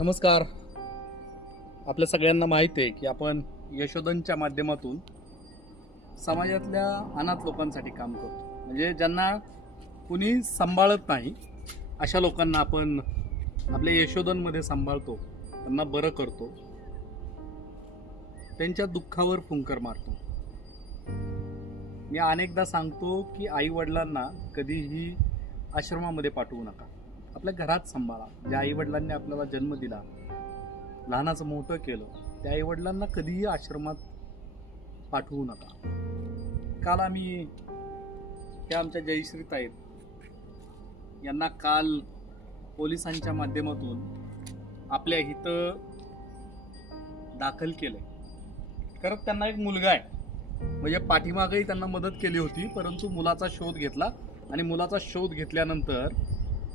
नमस्कार. आपल्या सगळ्यांना माहिती आहे की आपण यशोधनच्या माध्यमातून समाजातल्या अनाथ लोकांसाठी काम करतो. म्हणजे ज्यांना कुणी सांभाळत नाही अशा लोकांना आपण आपल्या यशोधनमध्ये सांभाळतो, त्यांना बरं करतो, त्यांच्या दुःखावर फुंकर मारतो. मी अनेकदा सांगतो की आई वडिलांना कधीही आश्रमामध्ये पाठवू नका, आपल्या घरात सांभाळा. ज्या आई वडिलांनी आपल्याला जन्म दिला, लहानाचं मोठं केलं, त्या आई वडिलांना कधीही आश्रमात पाठवू नका. काल आम्ही त्या आमच्या जयश्रीत आहेत यांना काल पोलिसांच्या माध्यमातून आपल्या इथं दाखल केलंय. खरंच त्यांना एक मुलगा आहे, म्हणजे पाठीमागेही त्यांना मदत केली होती, परंतु मुलाचा शोध घेतला आणि मुलाचा शोध घेतल्यानंतर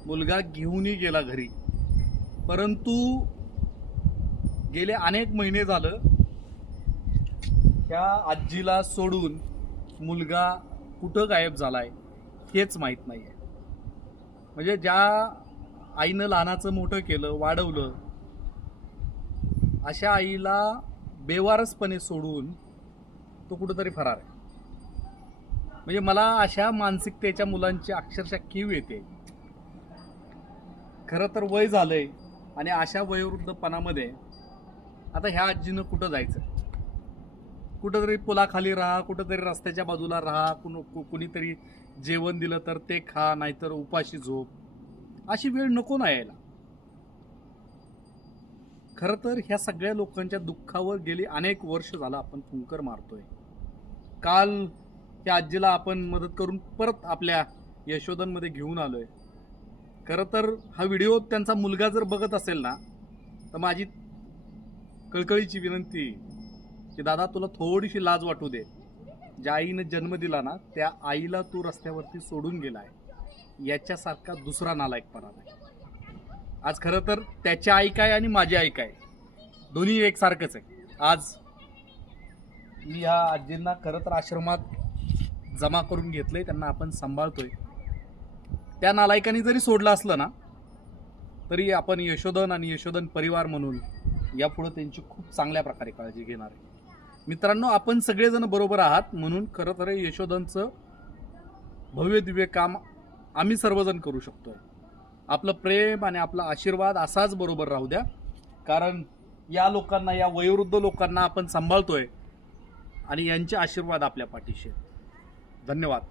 मुलगा घेऊनही गेला घरी. परंतु गेले अनेक महिने झालं त्या आजीला सोडून मुलगा कुठं गायब झालाय हेच माहीत नाही आहे. म्हणजे ज्या आईनं लहानाचं मोठं केलं, वाढवलं, अशा आईला बेवारसपणे सोडून तो कुठंतरी फरार आहे. म्हणजे मला अशा मानसिकतेच्या मुलांची अक्षरशः कीव येते. खरं तर वय झालंय आणि अशा वयोवृद्धपणामध्ये आता ह्या आजीनं कुठं जायचं? कुठंतरी पुलाखाली राहा, कुठंतरी रस्त्याच्या बाजूला राहा, कुणीतरी जेवण दिलं तर ते खा, नाहीतर उपाशी झोप. अशी वेळ नको ना यायला. खरं तर ह्या सगळ्या लोकांच्या दुःखावर गेली अनेक वर्ष झालं आपण फुंकर मारतोय. काल त्या आजीला आपण मदत करून परत आपल्या यशोधनमध्ये घेऊन आलोय. खरं तर हा व्हिडिओ त्यांचा मुलगा जर बघत असेल ना, तर माझी कळकळीची विनंती की दादा, तुला थोडीशी लाज वाटू दे. ज्या आईनं जन्म दिला ना, त्या आईला तू रस्त्यावरती सोडून गेलाय. याच्यासारखा दुसरा नालायकपणा नाही. आज खरं तर त्याची आई काय आणि माझी आई काय, दोन्ही एकसारखंच आहे. आज मी ह्या आजींना खरं तर आश्रमात जमा करून घेतलंय, त्यांना आपण सांभाळतोय. त्या नालायकांनी जरी सोडलं असलं ना, तरी आपण यशोधन आणि यशोधन परिवार म्हणून यापुढे त्यांची खूप चांगल्या प्रकारे काळजी घेणार आहे. मित्रांनो, आपण सगळेजण बरोबर आहात, म्हणून खरं तर यशोधनचं भव्य दिव्य काम आम्ही सर्वजण करू शकतोय. आपलं प्रेम आणि आपला आशीर्वाद असाच बरोबर राहू द्या, कारण या लोकांना, या वयोवृद्ध लोकांना आपण सांभाळतोय आणि यांचे आशीर्वाद आपल्या पाठीशी. धन्यवाद.